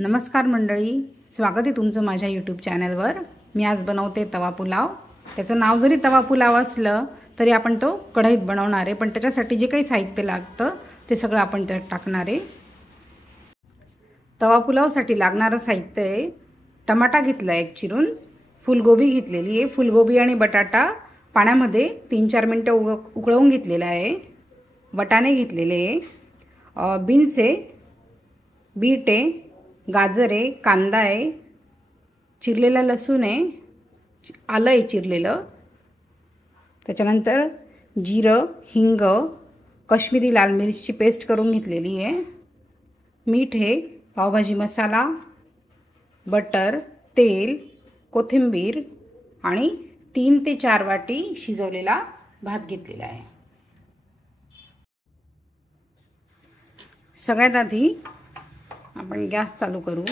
नमस्कार मंडळी, स्वागत आहे तुमचं माझ्या यूट्यूब चॅनलवर। मी आज बनवते तवा पुलाव। त्याचं नाव जरी तवा पुलाव असलं तरी आपण तो कढईत बनवणार आहे, पण त्याच्यासाठी जे काही साहित्य लागतं ते सगळं आपण त्यात टाकणार आहे। तवा पुलावसाठी लागणारं साहित्य आहे, टमाटा घेतला एक चिरून, फुलगोबी घेतलेली आहे, फुलगोबी आणि बटाटा पाण्यामध्ये 3-4 मिनिटं उकळवून घेतलेला आहे, वाटाणे घेतलेले आहे, बीन्स आहे, बीट आहे, गाजर आहे, कांदा आहे, चिरलेला लसूण आहे, आलं आहे चिरलेलं, त्याच्यानंतर जिरं, हिंग, काश्मीरी लाल मिरचीची पेस्ट करून घेतलेली आहे, मीठ आहे, पावभाजी मसाला, बटर, तेल, कोथिंबीर आणि 3 ते 4 वाटी शिजवलेला भात घेतलेला आहे। सगळ्यात आधी आपण गॅस चालू करू।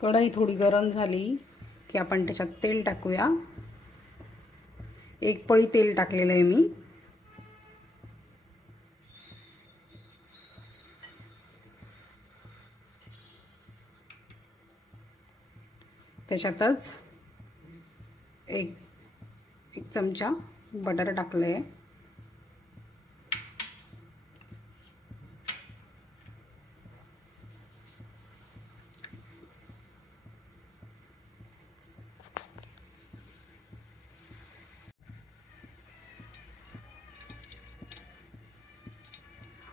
कढई थोडी गरम झाली की आपण त्याच्यात तेल टाकूया। 1 पळी तेल टाकलेलं आहे मी। त्याच्यातच एक चमचा बटर टाकले आहे।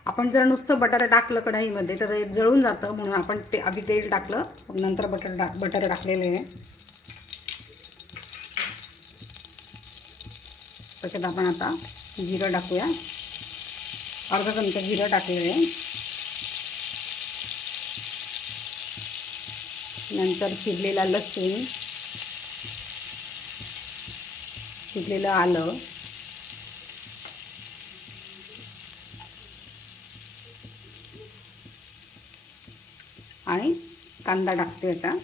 आपण जर नुसतं बटर टाकलं कढईमध्ये तर ते जळून जातं, म्हणून आपण ते आधी तेल टाकलं मग नंतर बटर टाकलेले आहे। त्याच्यात आपण आता जिरं टाकूया, अर्धा चमचा जिरं टाकलेलं आहे, नंतर चिरलेला लसूण, चिरलेलं आलं, आणि कांदा टाकते आता।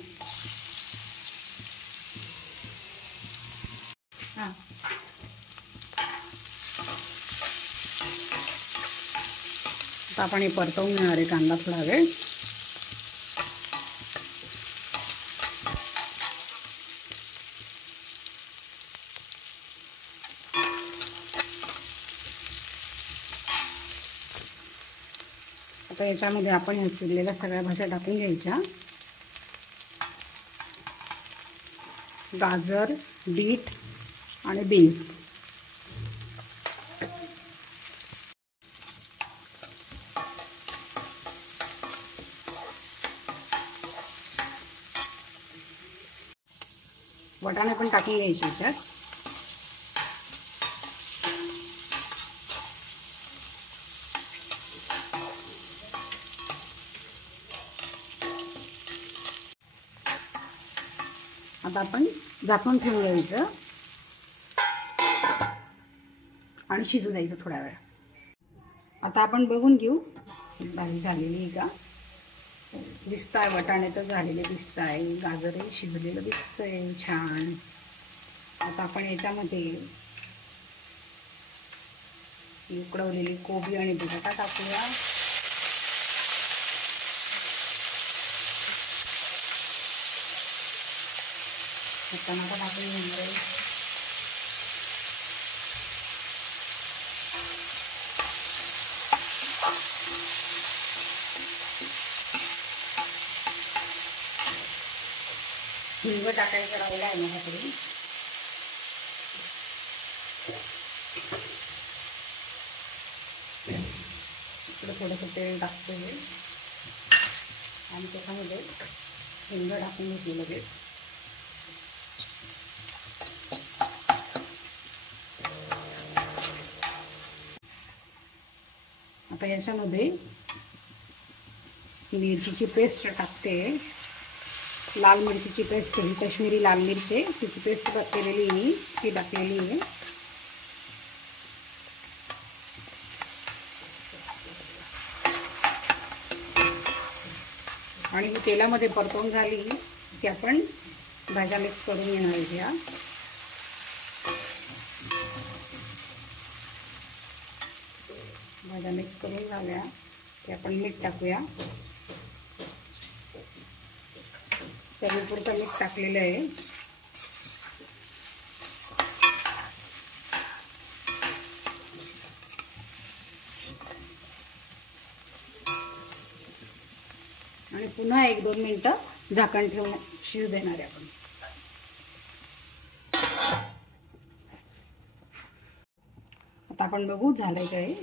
आता आपण हे परतवून घेणार आहे कांदा थोडा वेळ। आता याच्यामध्ये आपण ह्या चिरलेल्या सगळ्या भाज्या टाकून घ्यायच्या। गाजर, बीट आणि बीन्स। वाटाणे पण टाकून घ्यायचे याच्यात। आता आपण झाकून ठेवून द्यायचं आणि शिजू द्यायचं थोडा वेळ। आता आपण बघून घेऊ भाजी झालेली आहे का। दिसतंय वाटाणे तर झालेले दिसतंय, गाजर शिजलेलं दिसतंय छान। आता आपण याच्यामध्ये उकडवलेली कोबी आणि बटाटा टाकूया। टमाटा टाकून घेणार आहे। हिंग टाकायचं राहिलं आहे माझ्याकडे। इकडं थोडंसं तेल टाकतोय आणि त्याच्यामध्ये हिंग टाकून घेतलं लगेच। आता याच्यामध्ये मिरचीची पेस्ट टाकते, लाल मिरचीची पेस्ट, ही काश्मीरी लाल मिरची तिची पेस्ट टाकलेली मी, ती टाकलेली आहे। आणि ही तेलामध्ये परतवून झाली की आपण भाज्या मिक्स करून घेणार आहे। भाज्या मिक्स करून झाल्या की आपण मीठ टाकूया. चवीपुरतं मीठ टाकलेलं आहे. आणि पुन्हा 1-2 मिनिटं झाकण ठेवून शिजू देणार आहे आपण. आता आपण बघू झालंय काय.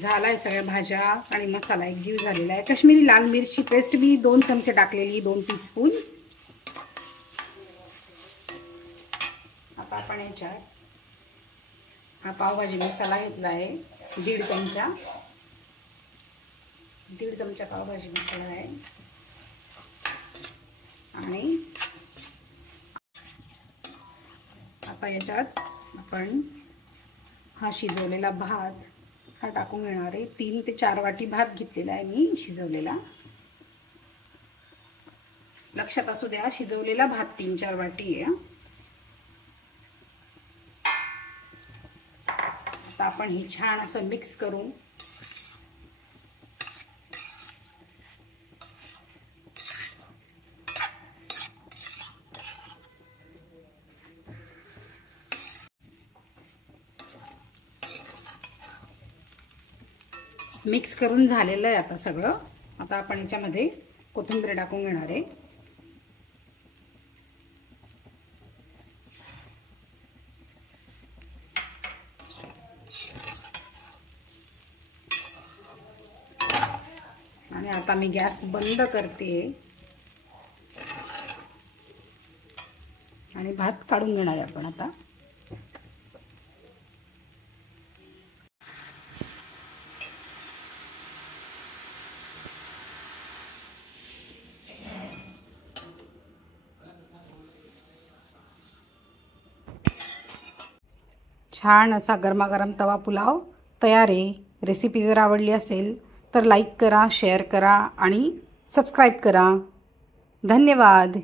झालाय, सगळ्या भाज्या आणि मसाला एकजीव झालेला आहे. काश्मीरी लाल मिरची पेस्ट मी 2 चमचे टाकलेली, 2 टीस्पून. आता आपण याच्यात हा पावभाजी मसाला घेतला आहे 1.5 चमचा. 1.5 चमचा पावभाजी मसाला आहे. आणि आता याच्यात आपण हा शिजवलेला भात हा टाकून घेणार आहे. 3 ते 4 वाटी भात घेतलेला आहे मी शिजवलेला. लक्षात असू द्या, शिजवलेला भात 3-4 वाटी आहे. आता आपण हे छान असं मिक्स करून मिक्स करून झालेलं आहे आता सगळं. आता आपण याच्यामध्ये कोथिंबीर टाकून घेणार आहे. आणि आता मी गॅस बंद करते आणि भात काढून घेणार आहे आपण आता. छान असा गरमागरम तवा पुलाव तयार आहे. रेसिपी जर आवडली असेल तर लाईक करा, शेअर करा आणि सबस्क्राईब करा. धन्यवाद.